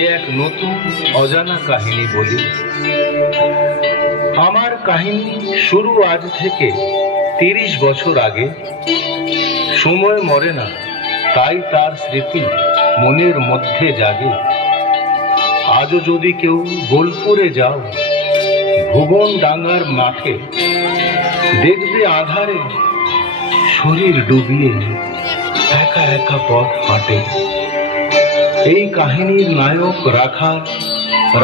এ এক নতুন অজানা কাহিনী বলি। আমার কাহিনী শুরু আজ থেকে 30 বছর আগে। সময় মরে না, তাই তার স্মৃতি মনের মধ্যে জাগে। আজও যদি কেউ বোলপুরে যাও, ভুবন ডাঙ্গার মাঠে, দেখবে আধারে শরীর ডুবিয়ে একা একা পথ হাঁটে। এই কাহিনীর নায়ক রাখাল,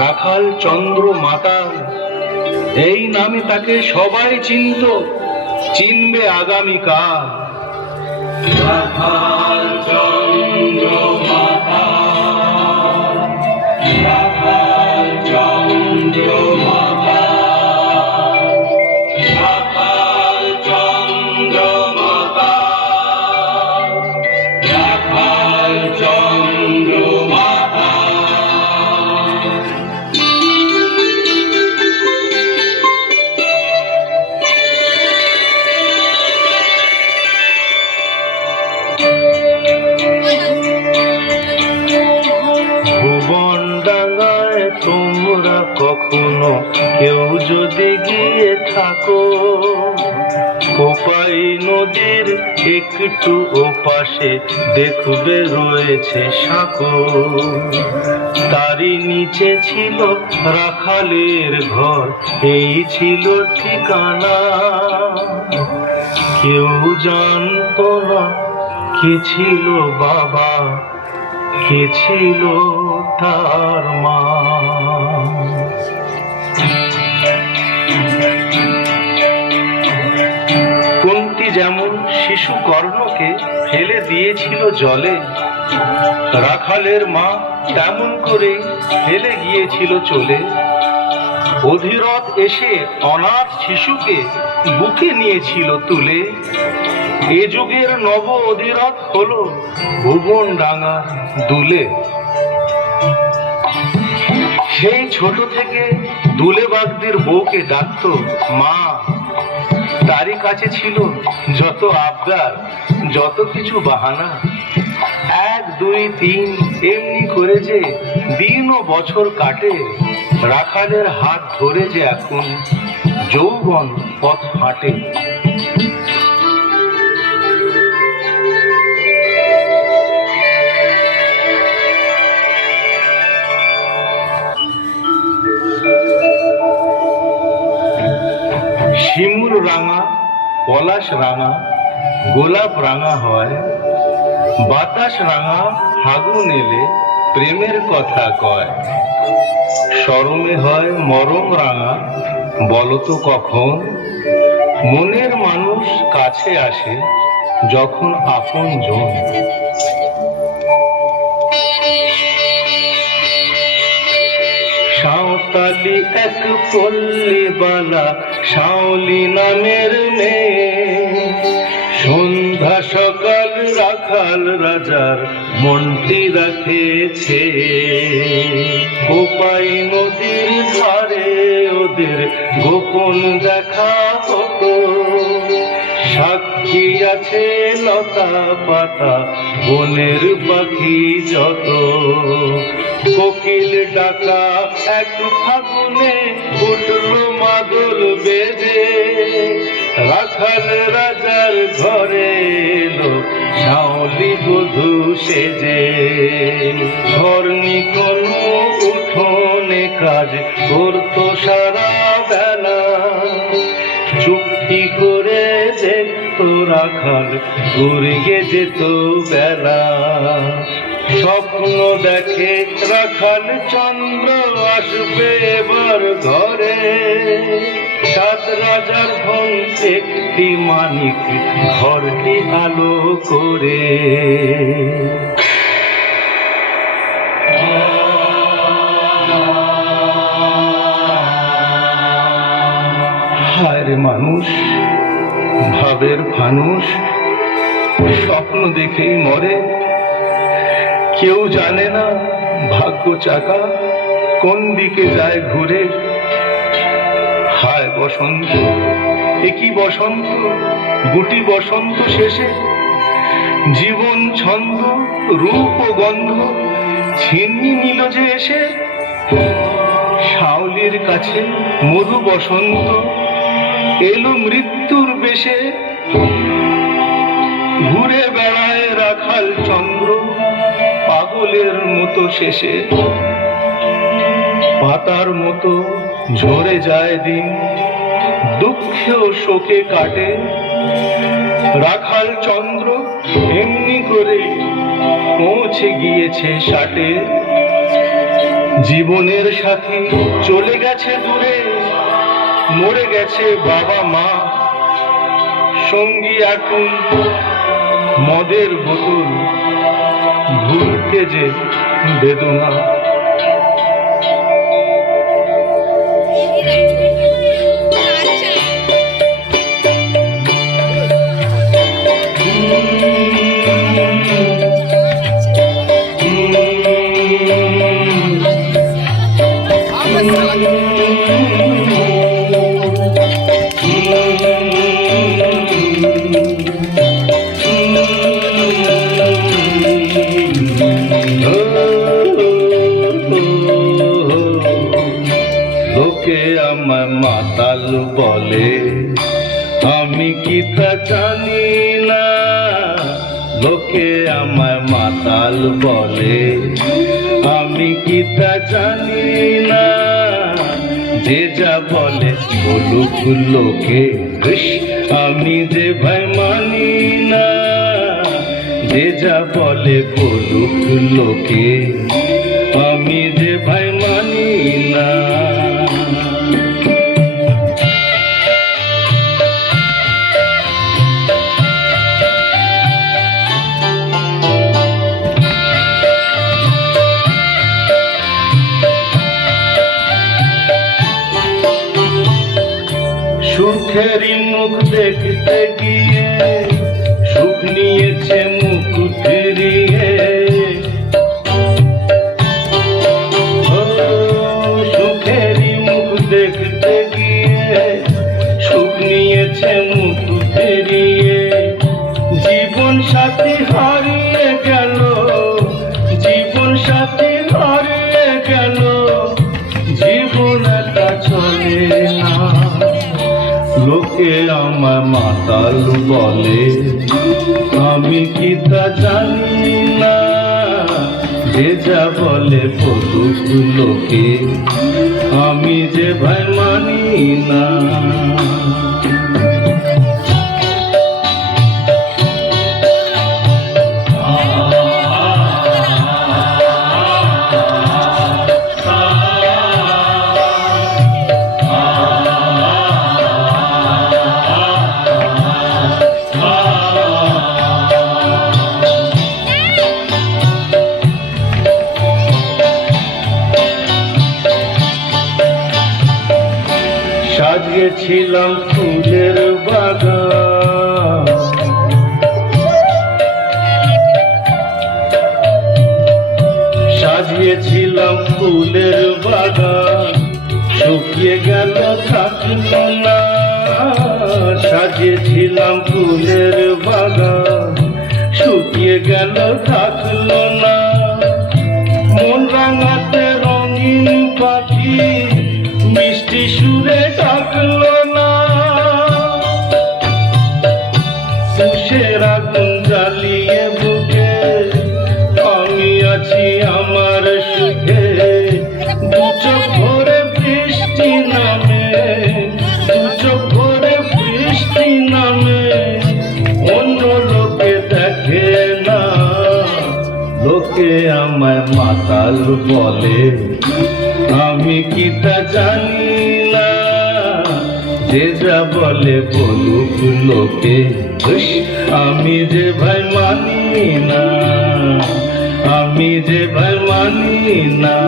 রাখাল চন্দ্র মাতাল। এই নামে তাকে সবাই চিনবে আগামীকাল। রাখাল চন্দ্র মাতাল, রাখাল চন্দ্র মাতাল, রাখাল চন্দ্র মাতাল, রাখাল চন্দ্র মাতাল। ভুবন ডাঙ্গায় তোমরা কখনো কেউ যদি গিয়ে থাকো, কোপাই নদীর একটু ওপাশে দেখবে রয়েছে সাঁকো। তারই নিচে ছিল রাখালের ঘর, এই ছিল ঠিকানা। কেউ জানতো না কে ছিল বাবা, কে ছিল তার মা। কুন্তী যেমন শিশু কর্ণকে ফেলে দিয়েছিল জলে, রাখালের মা তেমন করে ফেলে গিয়েছিল চলে। অধিরথ এসে অনাথ শিশুকে বুকে নিয়েছিল তুলে। এ যুগের নব অধিরথ হলো ভুবন ডাঙ্গা দুলে। সেই ছোট থেকে দুলে বাগদির বউকে ডাকতো মা। তারই কাছে ছিল যত আবদার, যত কিছু বাহানা। 1, 2, 3 এমনি করে যে দিন ও বছর কাটে। রাখালের হাত ধরে যে এখন যৌবন পথ হাঁটে। শিমুল রাঙা, পলাশ রাঙা, গোলাপ রাঙা হয়। বাতাস রাঙা ফাগুন এলে প্রেমের কথা কয়। শরমে হয় মরম রাঙা, বলতো কখন মনের মানুষ কাছে আসে যখন আপন জন। সাঁওতালি এক পল্লীবালা, শাওলি নামের মেয়ে। সন্ধ্যা সকাল রাখাল রাজার মনটি রাখেছে। কোপাই নদীর ধারে ওদের গোপন দেখা হতো। সাক্ষী আছে লতা পাতা, বনের পাখি যত। কোকিল ডাকা এক ফাগুনে উঠলো মাদল বেজে। রাখাল রাজার ঘরে এলো শাওলি বধূ সেজে। ধর্নি কোনো উঠোনে কাজ করতো সারা বেলা। চুক্তি করে দেখতো রাখাল, ঘুরিয়ে যেত বেলা। স্বপ্ন দেখে রাখাল চন্দ্র আসবে এবার ঘরে। 7 রাজার ধন একটি মানিক, ঘরটি আলো করে। হায় রে মানুষ, ভাবের ফানুষ, স্বপ্ন দেখেই মরে। কেউ জানে না ভাগ্য চাকা কোন দিকে যায় ঘুরে। হায় বসন্ত, একই বসন্ত, গুটি বসন্ত শেষে। জীবন ছন্দ, রূপ ও গন্ধ ছিনিয়ে নিল যে এসে শাওলির কাছে মধু বসন্ত, এলো মৃত্যুর বেশে। ঘুরে বেড়ায় রাখাল চন্দ্র পাগলের মতো শেষে। পাতার মতো ঝরে যায় দিন, দুঃখে ও শোকে কাটে। রাখাল চন্দ্র এমনি করে পৌঁছে গিয়েছে 60-এ। জীবনের সাথে চলে গেছে দূরে, মরে গেছে বাবা মা। সঙ্গী এখন মদের বোতল, ভুলতে যে বেদনা। লোকে আমার মাতাল বলে, আমি কি তা জানি না। লোকে আমার মাতাল বলে, আমি কি তা জানি না। যে যা বলে বলুক লোকে, আমি যে ভাই মানি না। যে যা বলে বলুক লোকে, আমি যে ভাই মানি না। সুখেরই মুখ দেখতে গিয়ে সুখ নিয়েছে মুখ ফিরিয়ে। সুখেরই মুখ দেখতে গিয়ে সুখ নিয়েছে মুখ ফিরিয়ে। জীবন সাথী হারিয়ে গেল, জীবন সাথী হারিয়ে গেল। জীবন একা চলে না। লোকে আমার মাতাল বলে, আমি কি তা জানি না। যে যা বলে বলুক লোকে, আমি যে ভাই মানি না। সাজিয়েছিলাম ফুলের বাগান, সাজিয়েছিলাম ফুলের বাগান। শুকিয়ে গেল থাকলো না। সাজিয়েছিলাম ফুলের বাগান, শুকিয়ে গেল থাকলো না। মন রাঙাতে রঙিন পাখি মিষ্টি সুরে ডাকলো না। তুষের আগুন জ্বালিয়ে বুকে আমি আছি আমার সুখে। দু চোখ ভরে বৃষ্টি নামে, দু চোখ ভরে বৃষ্টি নামে। অন্য লোকে দেখে না। লোকে আমায় মাতাল বলে, আমি কি তা জানি না। যে যা বলে বলুক লোকে, আমি যে ভাই মানি না। আমি যে ভাই মানি না,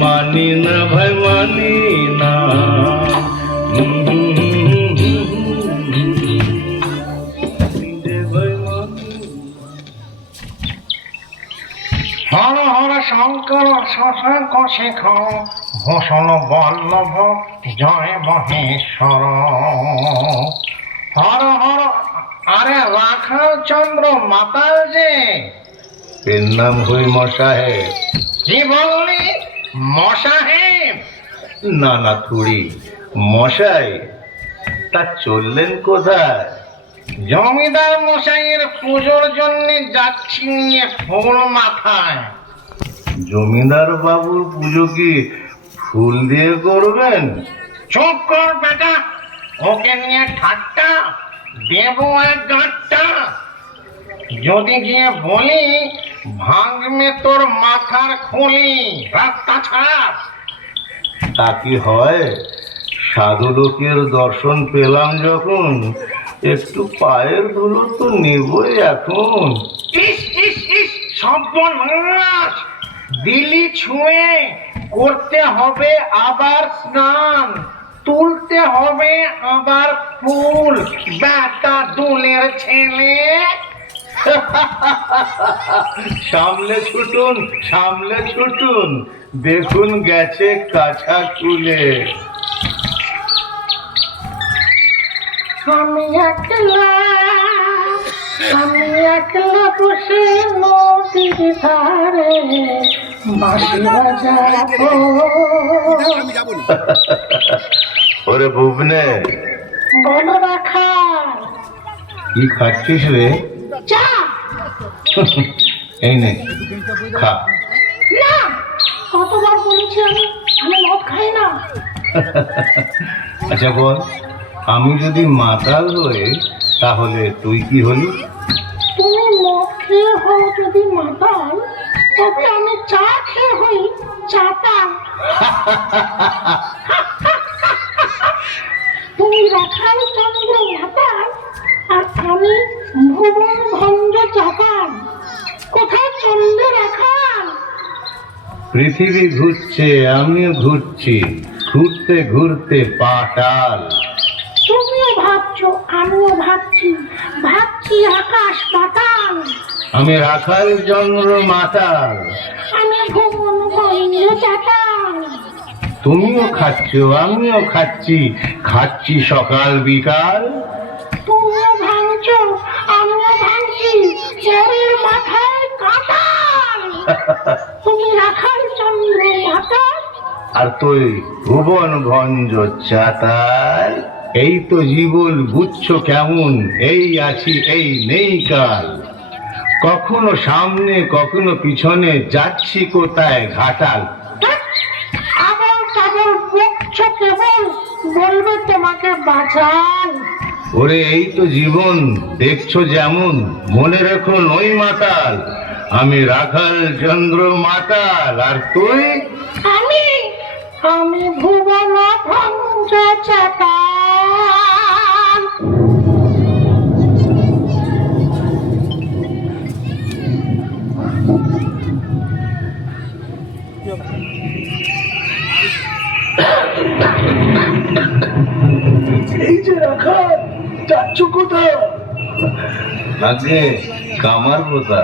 মানি না ভাই মানি না। হর হর শঙ্কর শশাঙ্ক শেখর ভূষণ বল্লভ জয় মহেশ্বর। হর হর। আরে রাখাল চন্দ্র মাতাল যে, এর নাম হরিম সাহেব। কি বললি মশাহেব? না না থুড়ি, মশাই। তা চললেন কোথায়? জমিদার মশাইয়ের পুজোর জন্য যাচ্ছি নিয়ে ফুল মাথায়। জমিদার বাবুর পুজো কি ফুল দিয়ে করবেন? চুপ কর বেটা, ওকে নিয়ে ঠাট্টা দেবো এক গাঁটটা। যদি গিয়ে বলি ভাঙবে তোর মাথার খুলি, রাস্তা ছাড়। তা কি হয়? সাধু লোকের দর্শন পেলাম যখন, একটু পায়ের ধুলো তো নেবই এখন। ইস ইস ইস, সর্বনাশ! দিলি ছুঁয়ে, করতে হবে আবার স্নান, তুলতে হবে আবার ফুল, বেটা দুলের ছেলে। সামলে ছুটুন, সামলে ছুটুন, দেখুন গেছে কাছা কুলে। আমি একলা, আমি একলা বসে নদীর ধারে বাঁশি বাজাবো। ওরে ভুবনে, বলো রাখাল, কি খাচ্ছিস রে? চা। এই নে, খা। না, কতবার বলেছি আমি, আমি মদ খাই না। আচ্ছা বল, আমি যদি মাতাল হই তাহলে তুই কি হলি? তুমি মদ খেয়ে হও যদি মাতাল, তবে আমি চা খেয়ে হই চাতাল। তুমি রাখাল চন্দ্র মাতাল, আর আমি ভুবন ভঞ্জ চাতাল। কোথায় চলবে রাখাল? পৃথিবী ঘুরছে, আমিও ঘুরছি, ঘুরতে ঘুরতে পাটাল। তুমিও ভাবছো, আমিও ভাবছি, ভাবছি আকাশ পাতাল। আমি রাখাল চন্দ্র মাতাল, আমি ভুবন ভঞ্জ চাতাল। তুমিও খাচ্ছ, আমিও খাচ্ছি, খাচ্ছি সকাল বিকাল। তুমিও ভাঙছো, আমিও ভাঙছি, পরের মাথায় কাঁঠাল। তুমি রাখাল চন্দ্র মাতাল, আর তুই ভুবন ভঞ্জ চাতাল। এই তো জীবন বুঝছো কেমন, এই আছি এই নেই কাল। কখনো সামনে কখনো পিছনে, যাচ্ছি কোথায় ঘাটাল। আবার কাবল বকছো কেবল, বলবে তোমাকে বাঁচাল। ওরে এই তো জীবন দেখছো যেমন, মনে রেখো নই মাতাল। আমি রাখাল চন্দ্র মাতাল, আর তুই? আমি, আমি ভুবন ভঞ্জ চাতাল। এই যে রাখাল, যাচ্ছ কোথায়? আগে কামার পোতা।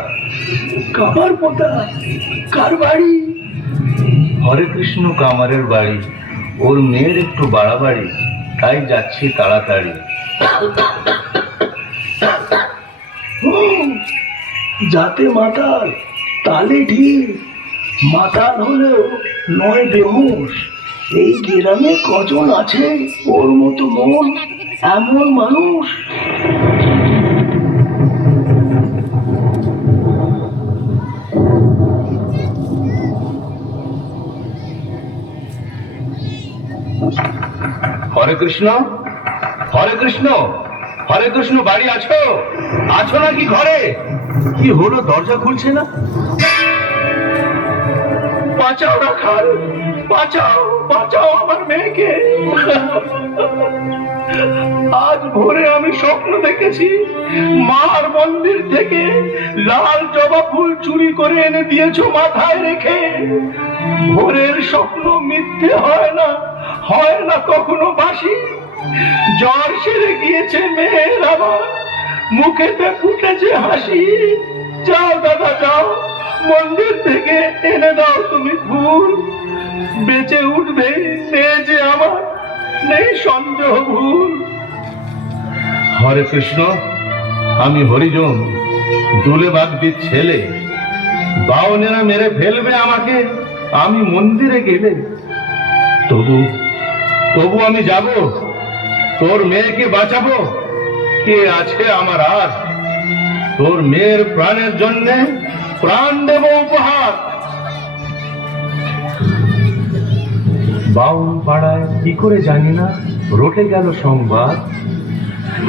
কামার পোতা? কার বাড়ি? হরে কৃষ্ণ কামারের বাড়ি। ওর মেয়ের একটু বাড়াবাড়ি, তাই যাচ্ছি তাড়াতাড়ি। যাতে মাতাল তালে ঢিল, মাতাল হলেও নয় বেহুশ। এই গ্রামে কজন আছে ওর মতো মন এমন মানুষ? হরে কৃষ্ণ, হরে কৃষ্ণ, হরে কৃষ্ণ, বাড়ি আছো? আছো নাকি ঘরে? কি হলো, দরজা খুলছে না? বাঁচাও রাখাল, বাঁচাও, বাঁচাও আমার মেয়েকে। আজ ভোরে আমি স্বপ্ন দেখেছি, মার মন্দির থেকে লাল জবা ফুল চুরি করে এনে দিয়েছো মাথায় রেখে। ভোরের স্বপ্ন মিথ্যে হয় না, হয় না কখনো বাসি। জ্বর সেরে গিয়েছে মেয়ের আমার, মুখেতে ফুটেছে হাসি। যাও দাদা যাও, মন্দির থেকে এনে দাও তুমি ফুল। বেঁচে উঠবে মেয়ে যে আমার, নেই সন্দেহ ভুল। হরে কৃষ্ণ, আমি হরিজন, দুলে বাগদির ছেলে। বাউনেরা মেরে ফেলবে আমাকে আমি মন্দিরে গেলে। তবু তবু আমি যাব, তোর মেয়েকে বাঁচাবো। কে আছে আমার আর? তোর মেয়ের প্রাণের জন্য প্রাণ দেব উপহার। বাউন পাড়ায় কি করে জানি না রটে গেল সংবাদ,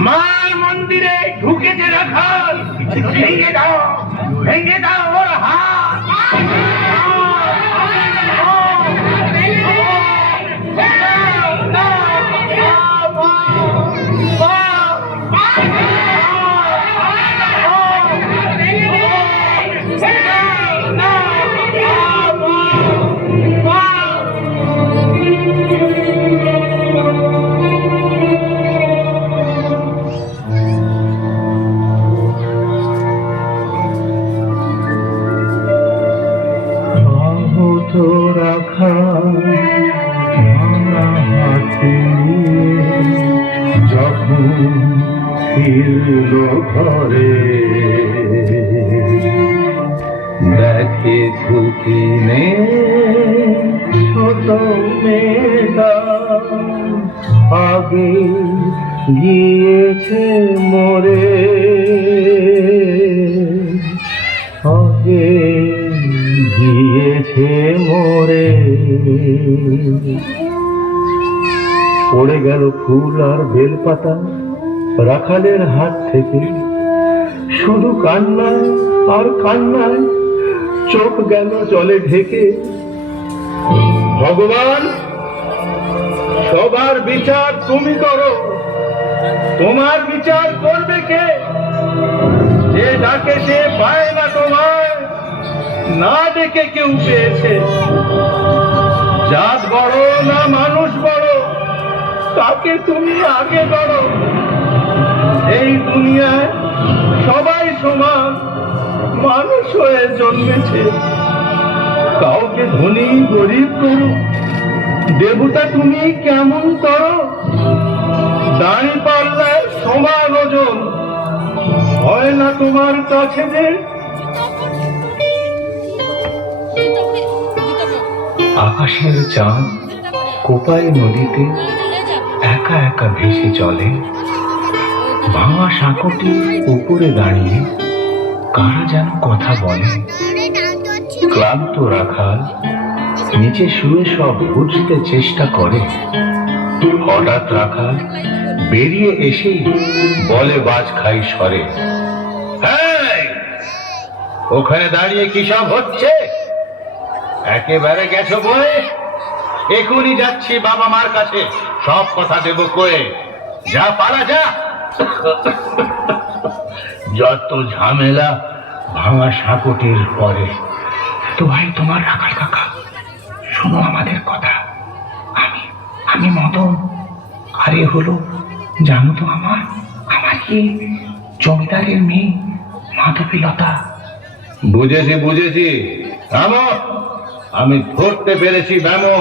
মার মন্দিরে ঢুকেছে রাখাল, ভেঙে দাও, ভেঙে দাও ওর হাত। যখন ফিরল ঘরে দেখে খুকিনে ছোট মেয়েটা আগে গিয়েছে মরে, আগে গিয়েছে মরে। পড়ে গেল ফুল আর বেলপাতা রাখালের হাত থেকে, শুধু কান্নায় আর কান্নায় চোখ গেল জলে ঢেকে। ভগবান, সবার বিচার তুমি করো, তোমার বিচার করবে কে? যে ডাকে সে পায় না তোমায়, না ডেকে কেউ পেয়েছে। জাত বড় না মানুষ বড়, তাকে তুমি আগে করো। এই দুনিয়ায় সবাই সমান, মানুষ হয়ে জন্মেছে। কাউকে ধনী গরিব করো, দেবতা তুমি কেমন করো। দাঁড়ি পাল্লায় সমান ওজন, হয় না তোমার কাছে যে? আকাশের চাঁদ কোপাই নদীতে একা একা ভেসে চলে। ভাঙা সাঁকোটি উপরে দাঁড়িয়ে কারা যেন কথা বলে। ক্লান্ত রাখাল নিচে শুয়ে সব বুঝতে চেষ্টা করে। হঠাৎ রাখাল বেরিয়ে এসেই বলে বাজ খাই স্বরে, ওখানে দাঁড়িয়ে কি সব হচ্ছে? একেবারে গেছো বয়ে? এখনই যাচ্ছি বাবা মার কাছে, সব কথা দেব কয়ে। যা পালা যা। যত ঝামেলা ভাঙা সাঁকোটির পরে। তো ভাই তোমার রাখাল কাকা, শোনো আমাদের কথা। আমি মদন। আরে হলো জানো তো আমার কি জমিদারের মেয়ে মাধবীলতা। বুঝেছি বুঝেছি, আমি ধরতে পেরেছি ব্যামো।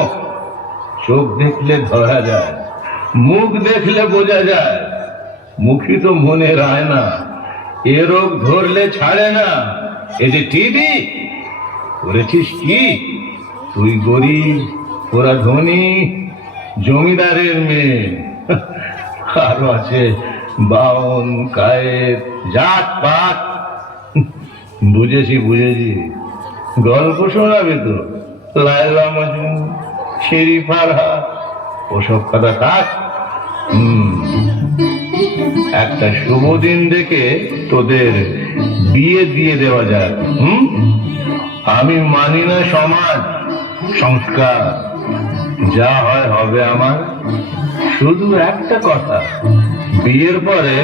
চোখ দেখলে ধরা যায়, মুখ দেখলে বোঝা যায়। মুখী তো মনে রায় না, এ রোগ ধরলে ছাড়ে না। এ যে টিবি। করেছিস কি? তুই গরিব, ওরা ধনী, জমিদারের মেয়ে। আরো আছে বাউন, কায়েত, জাত পাত। বুঝেছি বুঝেছি, গল্প শোনাবে তো? লায়লা মজনু, শেরি ফারহাদ, ওসব কথা থাক। একটা শুভ দিন দেখে তোদের বিয়ে দিয়ে দেওয়া যাক। আমি মানি না সমাজ সংস্কার, যা হয় হবে আমার। শুধু একটা কথা, বিয়ের পরে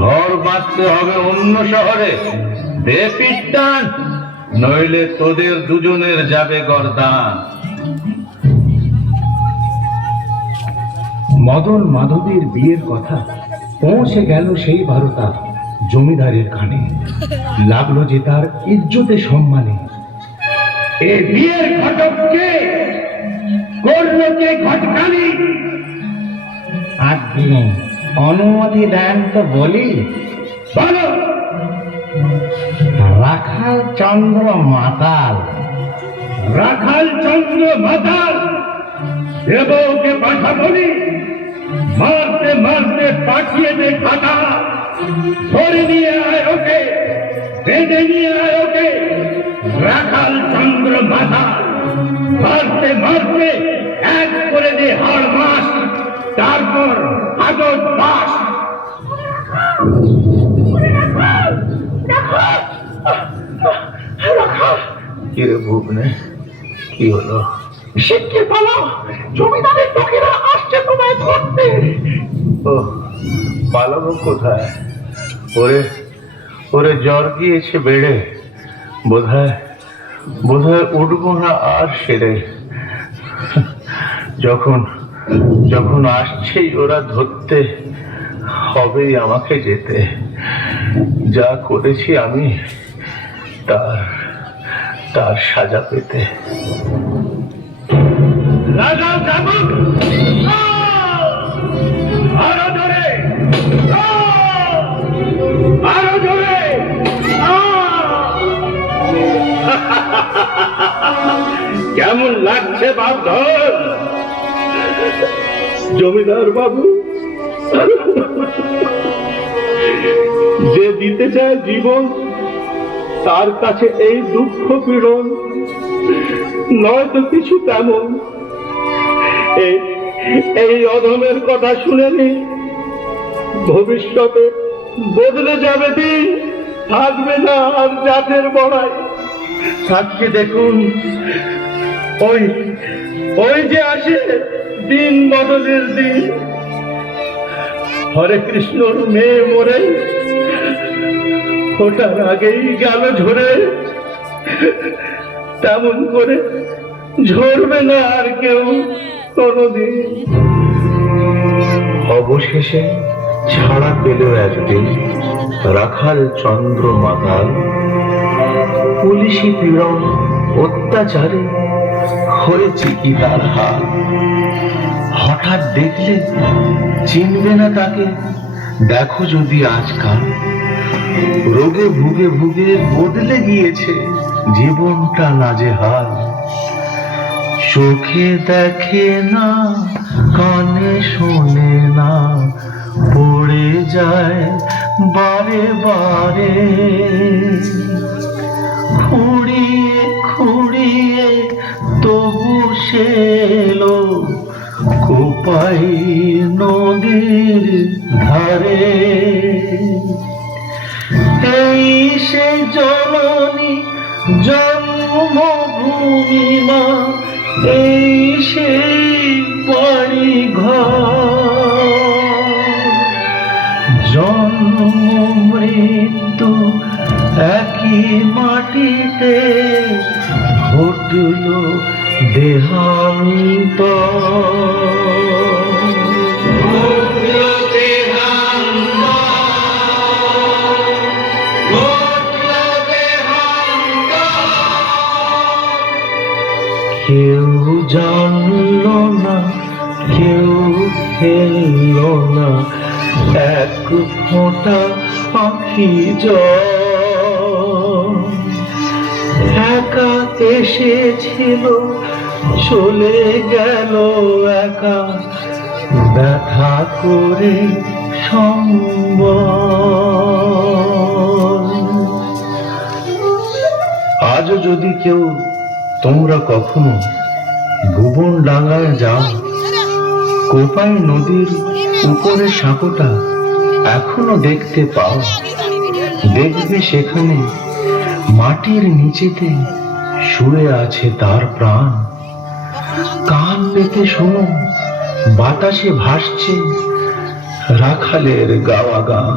ঘর বাঁধতে হবে অন্য শহরে। দে পিটান, নইলে তোদের দুজনের যাবে গর্দান। মদন মাধবীর বিয়ের কথা পৌঁছে গেল সেই বারোটা জমিদারের কানে। লাগলো যে তার ইজ্জতে সম্মানে। এ বিয়ের ঘটককে করলো কে ঘটকালি? আপনি অনুমতি দেন তো বলি। বলো। রাখাল চন্দ্র মাতাল। রাখাল চন্দ্র মাতাল দেবকে পাঠা বলি, মারতে মারতে পাঠিয়ে দে খাটা। ধরে নিয়ে আয় ওকে, বেঁধে নিয়ে আয় ওকে। রাখাল চন্দ্র মাতাল মারতে মারতে এক করে দে হাড় মাস, তারপর হাজত বাস। কিরে ভুবনে, কি হলো? শিগগির পালাও, জমিদারের লোকেরা আসছে তোমায় ধরতে। ও, পালাবো কোথায়? ওরে ওরে জ্বর গিয়েছে বেড়ে, বোধহয় উঠবো না আর সেরে। যখন যখন আসছেই ওরা ধরতে, হবেই আমাকে যেতে। যা করেছি আমি তার তার সাজা পেতে। লাগাও চাবুক, আরো জোরে, আরো জোরে। কেমন লাগছে বাপধন? জমিদার বাবু, যে দিতে চায় জীবন, তার কাছে এই দুঃখ পীড়ন নয়তো কিছু তেমন। এই অধমের কথা শুনে নি, ভবিষ্যতে বদলে যাবে দিন, থাকবে না আর জাতের বড়াই। থাকছে দেখুন, ওই ওই যে আসে দিন বদলের দিন। হরে কৃষ্ণর মেয়ে মরে ওটার আগেই গেল ঝরে, তেমন করে ঝরবে না আর কেউ কোনদিন। অবশেষে ছাড়া পেল একদিন রাখাল চন্দ্র মাতাল। পুলিশি পীড়ন অত্যাচারে হয়েছে কি তার হাল। হঠাৎ দেখলে চিনবে না তাকে, দেখো যদি আজকাল। রোগে ভুগে ভুগে বদলে গিয়েছে জীবনটা নাজেহাল। চোখে দেখে না, কানে শোনে না, পড়ে যায় বারে বারে। খুঁড়িয়ে খুঁড়িয়ে তবু সে এলো কোপাই নদীর ধারে। এই সে জননী জন্মভূমি মা, এই সেই বাড়ি ঘর। জন্ম মৃত্যু একই মাটিতে, ঘটল কেউ জানল না, কেউ খেলল না, এক ফোঁটা আঁখি জল। একা এসেছিল, চলে গেল একা, ব্যথা করে সম্বল। আজও যদি কেউ তোমরা কখনো ভুবন ডাঙ্গায় যাও, কোপাই নদীর উপরে সাঁকোটা এখনো দেখতে পাও। দেখবে সেখানে মাটির নিচেতে শুয়ে আছে তার প্রাণ। কান পেতে শোনো, বাতাসে ভাসছে রাখালের গাওয়া গান।